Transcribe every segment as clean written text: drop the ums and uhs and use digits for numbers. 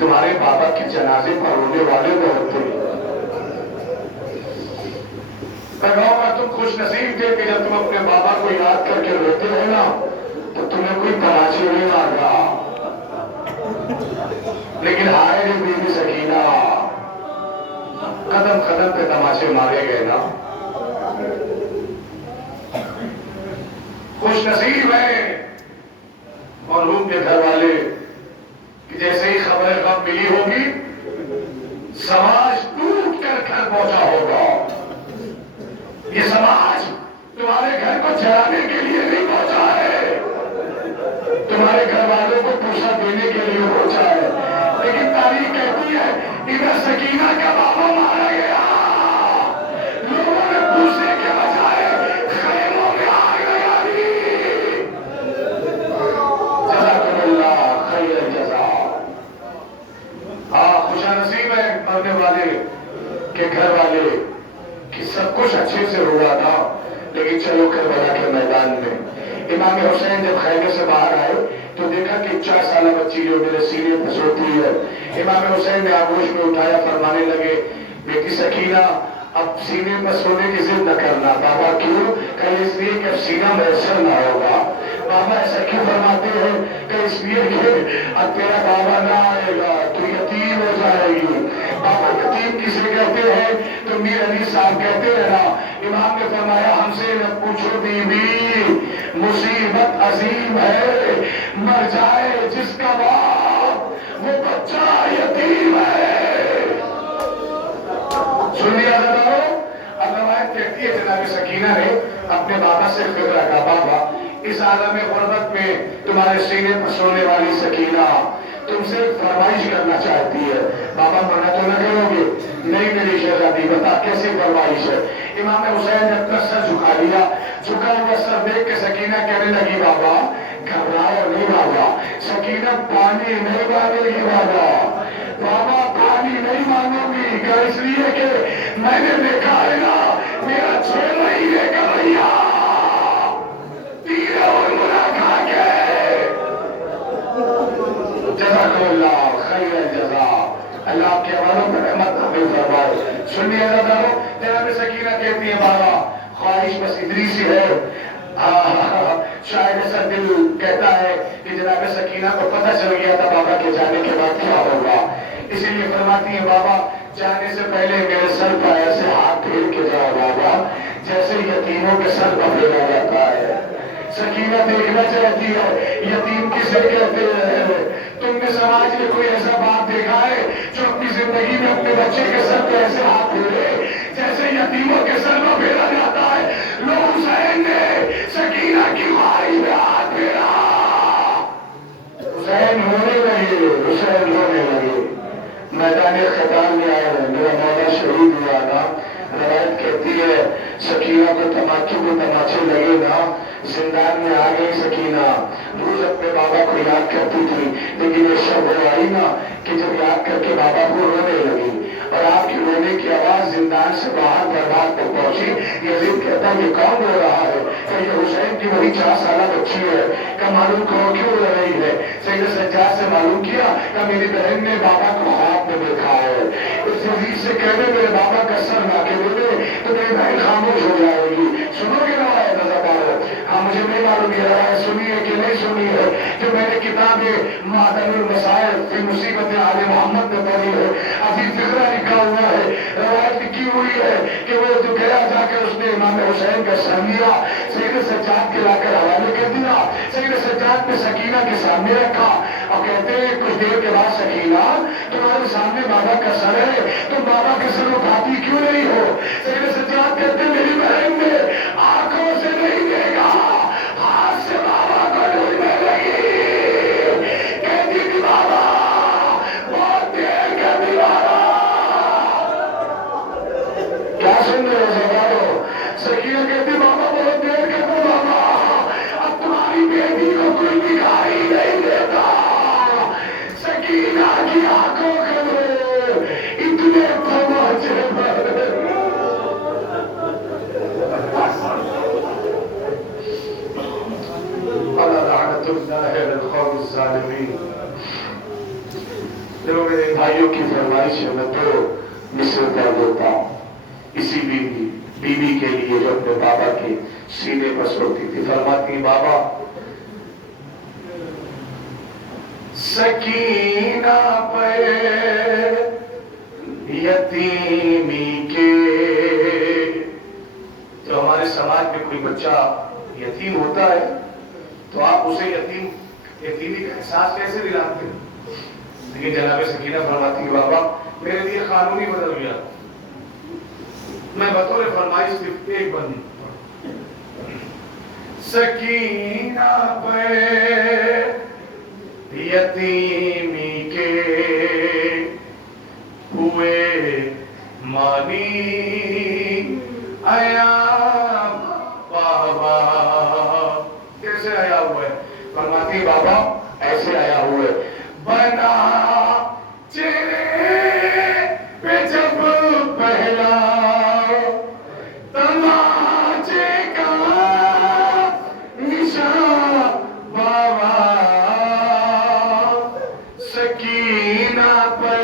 تمہارے بابا کے جنازے پر رونے والے بہت تھے. میں کہوں گا تم خوش نصیب تھے کہ جب تم اپنے بابا کو یاد کر کے روتے ہو نا تو تمہیں کوئی تماچے نہیں مار رہا. لیکن ہائے جو بی بی سکینہ قدم قدم پہ تماچے مارے گئے نا. خوش نصیب ہے مرحوم کے گھر والے کہ جیسے ہی خبر غم ملی ہوگی سماج ٹوٹ کر گھر پہنچا ہوگا. یہ سماج تمہارے گھر کو جلانے کے لیے نہیں پہنچا ہے, تمہارے گھر والوں کو پوچھا دینے کے لیے پہنچا ہے. لیکن تاریخ کہتی ہے ادھر سکینہ کا بابا مارا گیا, لوگوں نے پوچھنے کے بجائے خیموں میں آگ لگا دی. جزاکم اللہ خیر الجزا. خوش نصیب ہے مرنے والے کے گھر والے کہ سب کچھ اچھے سے ہوا تھا. لیکن چلو کربلا کے میدان میں امام حسین جب خیمے سے باہر آئے تو دیکھا کہ 4 سالہ بچی جو میرے سینے پر سوتی ہے. امام حسین نے آغوش میں اٹھایا, فرمانے لگے بیٹی سکینہ اب سینے پر سونے کی ضد نہ کرنا. بابا کیوں؟ کہ اس لیے کہ اب سینہ میسر نہ ہوگا. بابا ایسا کیوں فرماتے ہیں؟ کہ اس لیے کہ اب تیرا بابا نہ آئے گا تو یتیم ہو جائے گی. بابا یتیم کسے کہتے ہیں؟ تو میر علی صاحب کہتے ہیں نا. امام نے فرمایا ہم سے نہ پوچھو بی بی مصیبت عظیم ہے, مر جائے جس کا باپ وہ بچہ یتیم ہے. سن لیا جاتا ہو. اب روایت کہتی ہے جناب سکینہ نے اپنے بابا سے خطرہ رکھا, بابا اس عالم غربت میں تمہارے سینے پر سونے والی سکینہ تم سے فرمائش کرنا چاہتی ہے. بابا منع تو نہ کرو گے؟ نہیں میری شہزادی بتا کیسی فرمائش ہے. امام حسین نے اپنا سر جھکا لیا, جھکا ہوا سر دیکھ کے سکینہ کہنے لگی بابا گھبراؤ نہیں بابا, سکینہ پانی نہیں مانگے گی بابا, بابا پانی نہیں مانگوں گی. کہ اس لیے کہ میں نے دیکھا ہے نا میرا 6 مہینے کا بھیا تیرے اور منا کھا کے. جزاک اللہ خیر الجزا. اللہ آپ کے حوالوں پر رحمت نازل فرمائے. سنیے ذرا, جناب سکینہ کہتی ہے بابا خواہش بس اتنی سی ہے. شاید ایسا دل کہتا ہے کہ جناب سکینہ کو پتہ چل گیا تھا بابا کے جانے کے بعد کیا ہوگا, اسی لیے فرماتی ہے بابا جانے سے پہلے میرے سر پر ایسے ہاتھ پھیر کے جاؤ بابا جیسے یتیموں کے سر پر پھیرا جاتا ہے. سکینہ دیکھنا چاہتی ہے یتیم کسے کہتے ہیں. تم نے سماج میں کوئی ایسا باپ دیکھا ہے جو اپنی زندگی میں اپنے بچے کے سر پہ ایسے ہاتھ پھیرے جیسے یتیموں کے سر پر پھیرا جاتا ہے؟ لو حسین نے سکینہ کی خواہش میں ہاتھ پھیرا. حسین ہونے لگے, حسین ہونے لگے. میدان خطاب میں آئے میرا مولا شہید ہوا نا. روایت کہتی ہے سکینہ کو تماچے لگے نا, زندان میں آ گئی سکینہ. روز اپنے بابا کو یاد کرتی تھی, لیکن یہ شب ہو آئی نا کہ جب یاد کر کے بابا کو رونے لگی اور آپ کی رونے کی آواز زندان سے باہر دربار تک پہنچی. یزید کہتا یہ کون رو رہا ہے؟ کہ یہ حسین کی وہی 4 سالہ بچی ہے. کہ معلوم کرو کیوں رو رہی ہے؟ سید سجاد سے معلوم کیا کہ میری بہن نے بابا کو خواب میں دیکھا ہے. اس یزید سے کہنے میرے بابا کا سر لا کے دے دے تو میری بہن خاموش ہو جائے گی. سنو گے روایت نظر پاؤ؟ ہاں مجھے نہیں معلوم یہ روایت سنی ہے کہ نہیں سنی ہے. جو میں نے کتاب معدن المسائل فی مصیبت آل محمد میں پڑھی ہے, عزیز فقرہ لکھا ہوا ہے. روایت لکھی ہوئی ہے کہ وہ جو گیا جا کر اس نے امام حسین کا سر لیا, سید سجاد کے لا کر حوالے کر دیا. سید سجاد نے سکینہ کے سامنے رکھا اور کہتے ہیں کچھ دیر کے بعد سکینہ تمہارے سامنے بابا کا سر ہے, تم بابا کے سر اٹھاتی کیوں نہیں ہو؟ سید سجاد کہتے میری بہن نے آنکھوں سے نہیں دیکھا, ہاتھ سے بابا کو ڈھونڈنے لگی. کہتی تھی بابا بہت دیر کر دی بابا. کیا سن رہے ہو سوالو؟ سکینہ کہتی بابا بہت دیر کر دو بابا, اب تمہاری بیٹی کو کوئی دکھائی نہیں دیتا. سکینہ کی آنکھوں کے دو اتنے تماچے مارے. لعنت اللہ علی القوم الظالمین. جو میرے بھائیوں کی فرمائش ہے میں تو مصر کر دیتا ہوں اسی بیوی کے لیے جو اپنے بابا کے سینے پر سوتی تھی. فرماتی بابا سکینہ پہ یتیمی کے. جو ہمارے سماج میں کوئی بچہ یتیم ہوتا ہے تو آپ اسے یتیمی کا احساس کیسے دلاتے ہیں؟ لیکن جناب سکینہ فرماتی ہے بابا میرے لیے قانونی بدل گیا, میں بطور فرمائش صرف ایک بندی سکینہ پہ یتیمی کے ہوئے مانی آیا بابا. کیسے آیا ہوا ہے؟ فرماتی بابا ایسے آیا ہوا ہے بنا چہرے پہ جب پہلا تماچے کا نشان بابا سکینہ پہ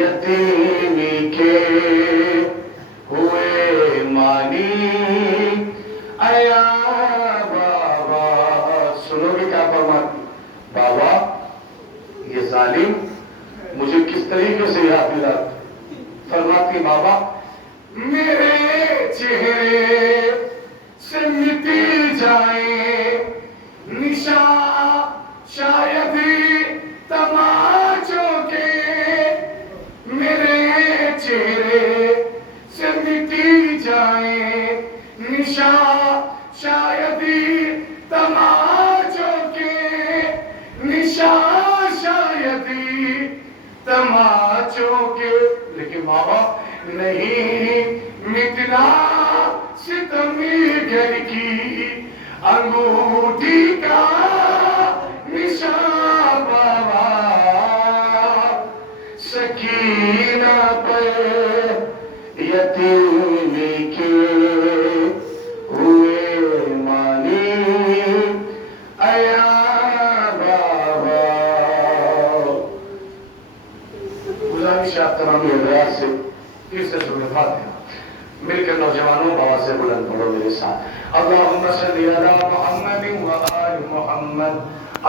یتیمی کے ہوئے مانی آیا بابا. سنو گے کیا فرماتی بابا یہ ظالم مجھے کس طریقے سے یاد دلاتی. فرماتی بابا میرے چہرے سے مٹی جائے نشان شاید تماچوں کے, میرے چہرے سے مٹی جائے نشان شاید تماچوں کے, نشان شاید تماچوں کے. لیکن بابا نہیں مٹنا ستمی گھر کی انگوٹھی کا نشان بابا سکینہ پہ یتیمی کے ہوئے مانی آیا بابا. گزارش آپ تمام حضرات سے پھر سے سورۃ فاتحہ مل کر نوجوانوں بابا سے بلند پڑھو میرے ساتھ. اللہم صلی علی محمد و آل محمد,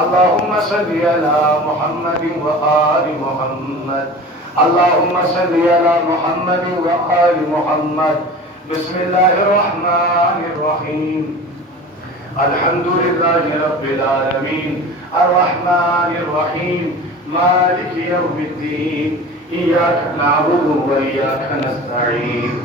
اللہم صلی علی محمد و آل محمد, اللہم صلی علی محمد و آل محمد. بسم اللہ الرحمن الرحیم الحمدللہ رب العالمین الرحمن الرحیم مالک یوم الدین ایاک نعبد و ایاک نستعین